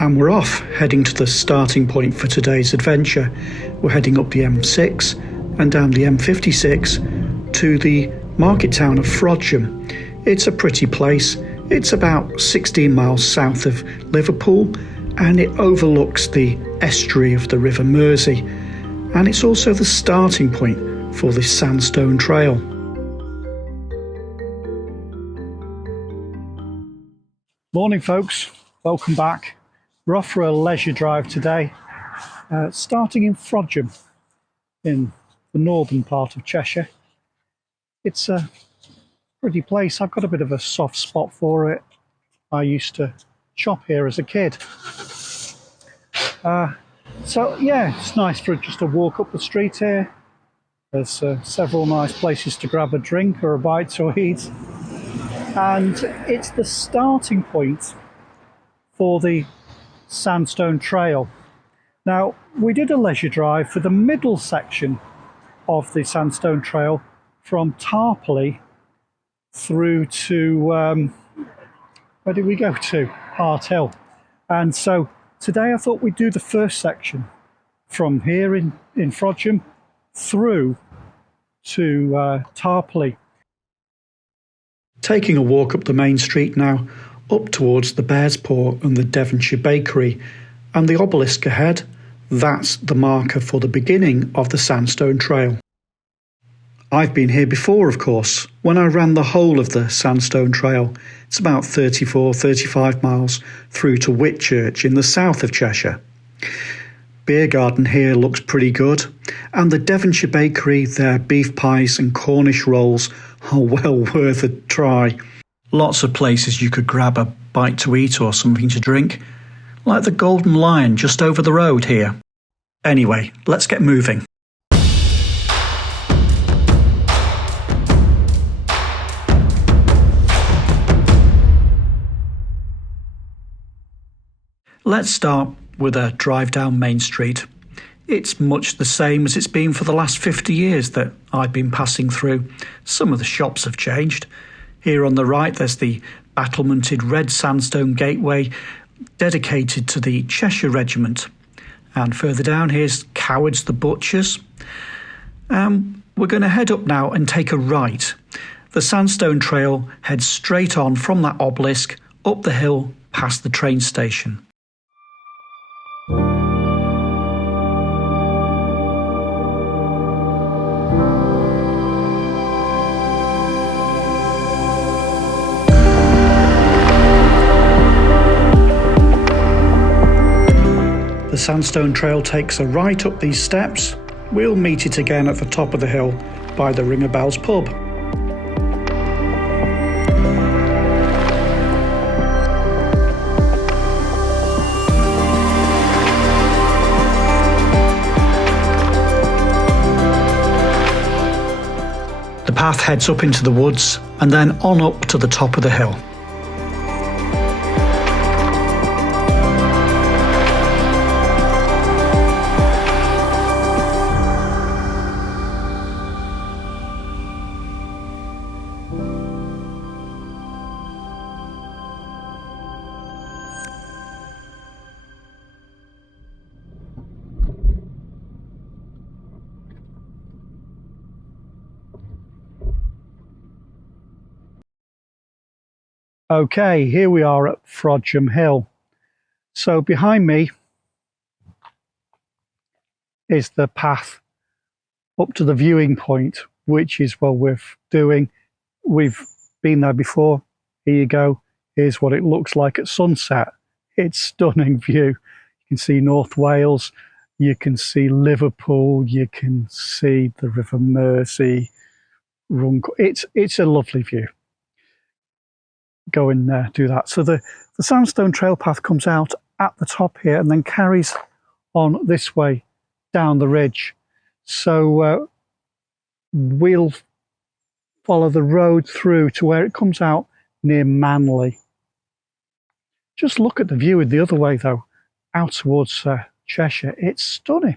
And we're off, heading to the starting point for today's adventure. We're heading up the M6 and down the M56 to the market town of Frodsham. It's a pretty place. It's about 16 miles south of Liverpool, and it overlooks the estuary of the River Mersey. And it's also the starting point for this Sandstone Trail. Morning folks, welcome back. We're off for a leisure drive today, starting in Frodsham in the northern part of Cheshire. It's a pretty place. I've got a bit of a soft spot for it. I used to shop here as a kid. So yeah, it's nice for just a walk up the street here. There's several nice places to grab a drink or a bite to eat. And it's the starting point for the Sandstone Trail. Now, we did a leisure drive for the middle section of the Sandstone Trail from Tarporley through to, where did we go to? Hart Hill. And so today I thought we'd do the first section from here in Frodsham through to Tarporley. Taking a walk up the main street now, up towards the Bear's Paw and the Devonshire Bakery, and the obelisk ahead, that's the marker for the beginning of the Sandstone Trail. I've been here before, of course, when I ran the whole of the Sandstone Trail. It's about 35 miles through to Whitchurch in the south of Cheshire. Beer garden here looks pretty good, and the Devonshire Bakery, their beef pies and Cornish rolls are well worth a try. Lots of places you could grab a bite to eat or something to drink, like the Golden Lion just over the road here. Anyway, let's get moving. Let's start with a drive down Main Street. It's much the same as it's been for the last 50 years that I've been passing through. Some of the shops have changed. Here on the right there's the battlemented red sandstone gateway dedicated to the Cheshire Regiment. And further down here's Cowards the Butchers. We're going to head up now and take a right. The Sandstone Trail heads straight on from that obelisk, up the hill, past the train station. The Sandstone Trail takes a right up these steps. We'll meet it again at the top of the hill by the Ring o' Bells pub. The path heads up into the woods and then on up to the top of the hill. Okay, here we are at Frodsham Hill. So behind me is the path up to the viewing point, which is what we're doing. We've been there before. Here you go. Here's what it looks like at sunset. It's a stunning view. You can see North Wales, you can see Liverpool, you can see the River Mersey. It's a lovely view. Go and do that. So the Sandstone Trail Path comes out at the top here and then carries on this way down the ridge. So we'll follow the road through to where it comes out near Manley. Just look at the view the other way though, out towards Cheshire. It's stunning.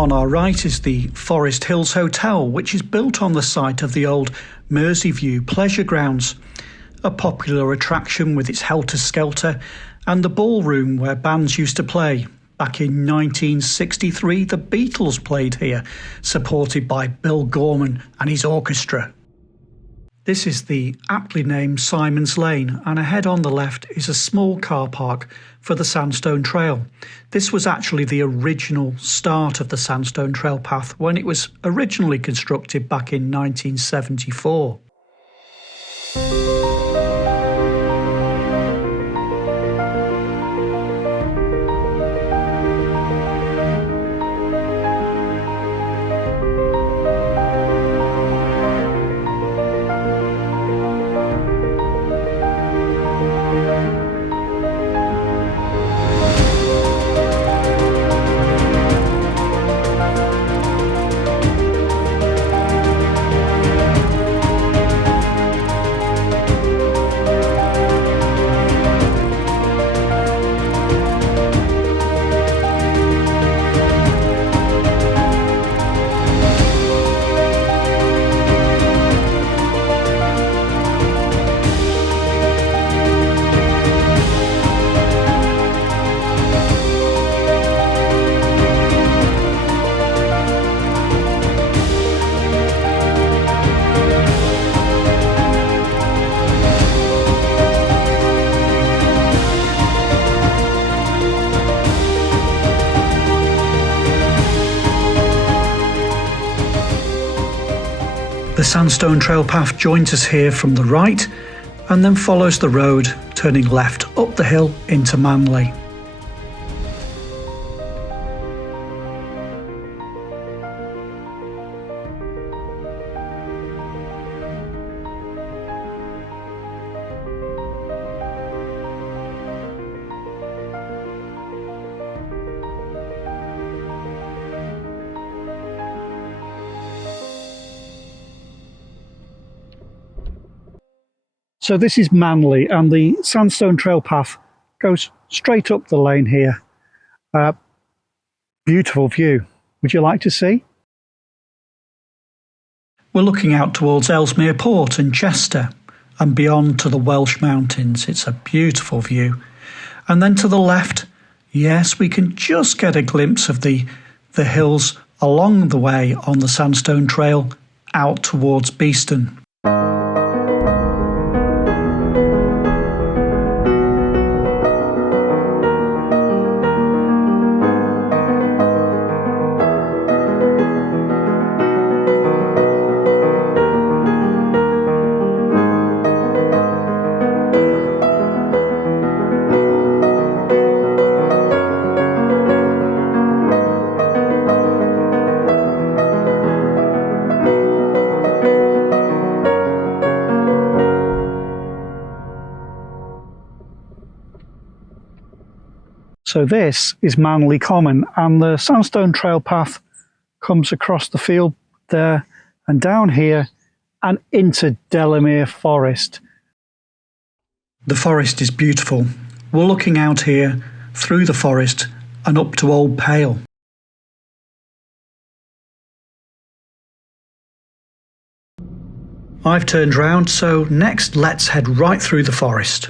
On our right is the Forest Hills Hotel, which is built on the site of the old Merseyview pleasure grounds, a popular attraction with its helter-skelter and the ballroom where bands used to play. Back in 1963, the Beatles played here, supported by Bill Gorman and his orchestra. This is the aptly named Simon's Lane, and ahead on the left is a small car park for the Sandstone Trail. This was actually the original start of the Sandstone Trail Path when it was originally constructed back in 1974. The Sandstone Trail Path joins us here from the right and then follows the road, turning left up the hill into Manley. So this is Manley, and the Sandstone Trail Path goes straight up the lane here. Beautiful view. Would you like to see? We're looking out towards Ellesmere Port and Chester and beyond to the Welsh mountains. It's a beautiful view. And then to the left, yes, we can just get a glimpse of the hills along the way on the Sandstone Trail out towards Beeston. So this is Manley Common, and the Sandstone Trail Path comes across the field there and down here and into Delamere Forest. The forest is beautiful. We're looking out here through the forest and up to Old Pale. I've turned round, so next let's head right through the forest.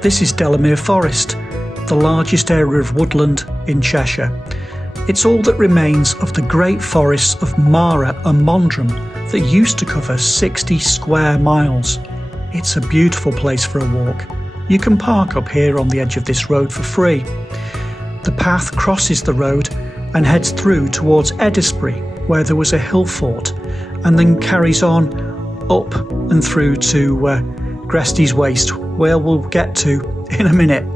This is Delamere Forest, the largest area of woodland in Cheshire. It's all that remains of the great forests of Mara and Mondrum that used to cover 60 square miles. It's a beautiful place for a walk, you can park up here on the edge of this road for free. The path crosses the road and heads through towards Eddisbury, where there was a hill fort, and then carries on up and through to Gresty's Waste, where we'll get to in a minute.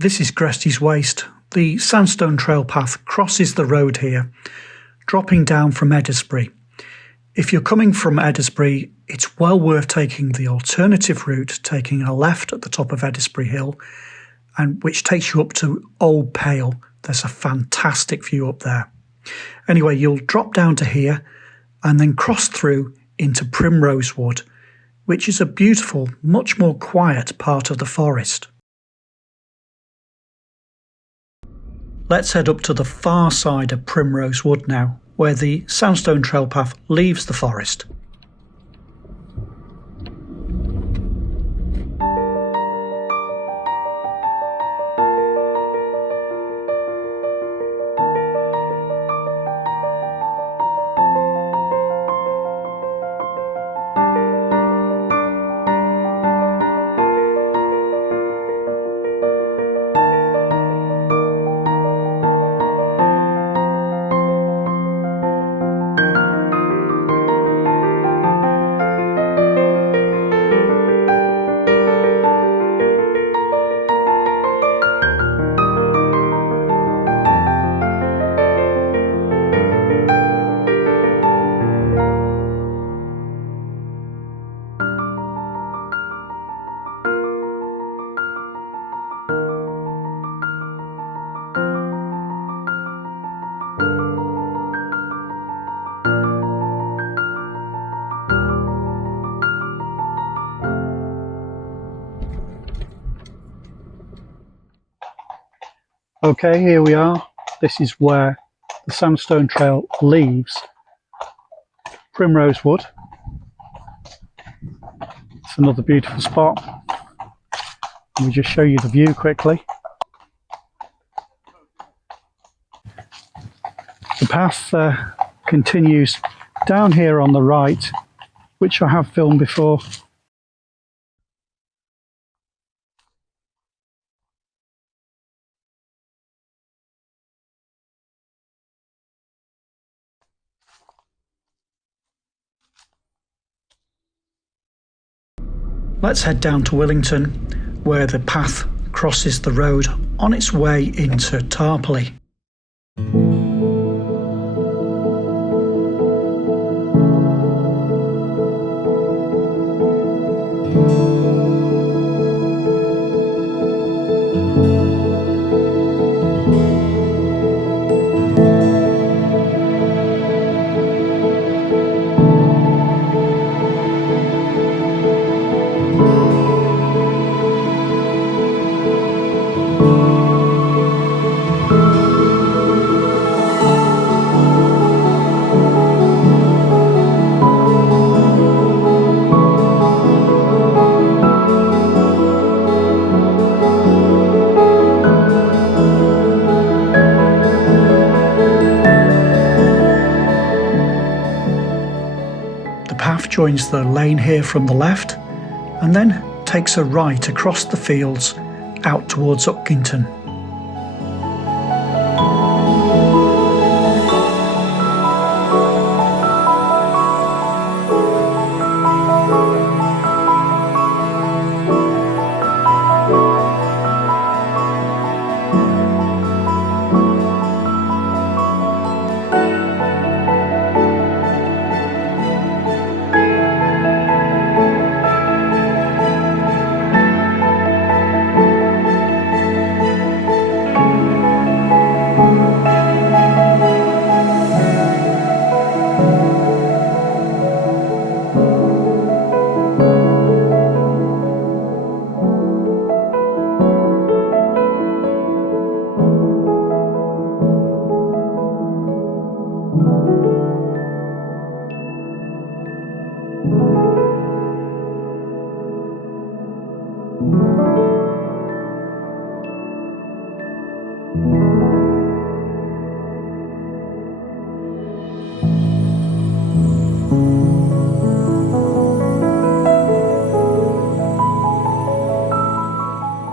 This is Gresty's Waste. The Sandstone Trail Path crosses the road here, dropping down from Eddisbury. If you're coming from Eddisbury, it's well worth taking the alternative route, taking a left at the top of Eddisbury Hill, and which takes you up to Old Pale. There's a fantastic view up there. Anyway, you'll drop down to here and then cross through into Primrose Wood, which is a beautiful, much more quiet part of the forest. Let's head up to the far side of Primrose Wood now, where the Sandstone Trail Path leaves the forest. Okay, here we are. This is where the Sandstone Trail leaves Primrose Wood. It's another beautiful spot. Let me just show you the view quickly. The path continues down here on the right, which I have filmed before. Let's head down to Willington, where the path crosses the road on its way into Tarporley. path joins the lane here from the left and then takes a right across the fields out towards Utkinton.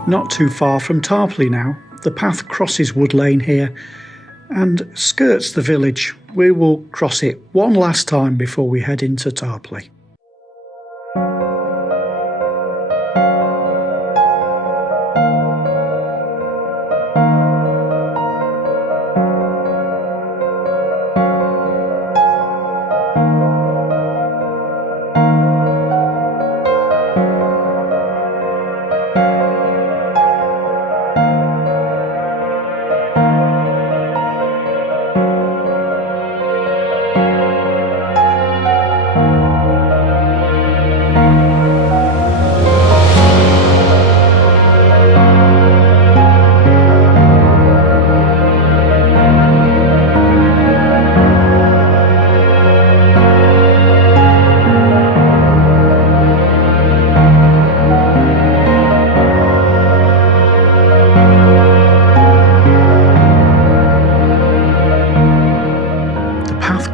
Not too far from Tarporley now, the path crosses Wood Lane here and skirts the village. We will cross it one last time before we head into Tarporley.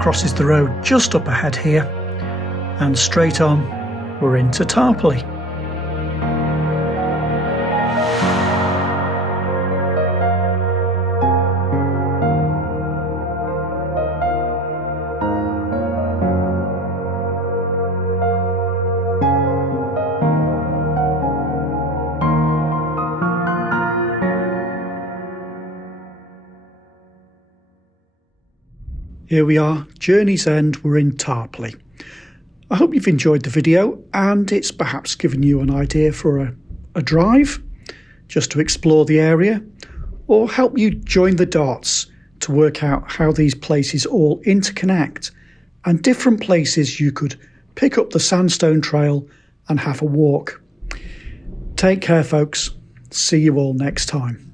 Crosses the road just up ahead here, and straight on we're into Tarporley. Here we are, journey's end, we're in Tarporley. I hope you've enjoyed the video and it's perhaps given you an idea for a drive, just to explore the area, or help you join the dots to work out how these places all interconnect and different places you could pick up the Sandstone Trail and have a walk. Take care, folks. See you all next time.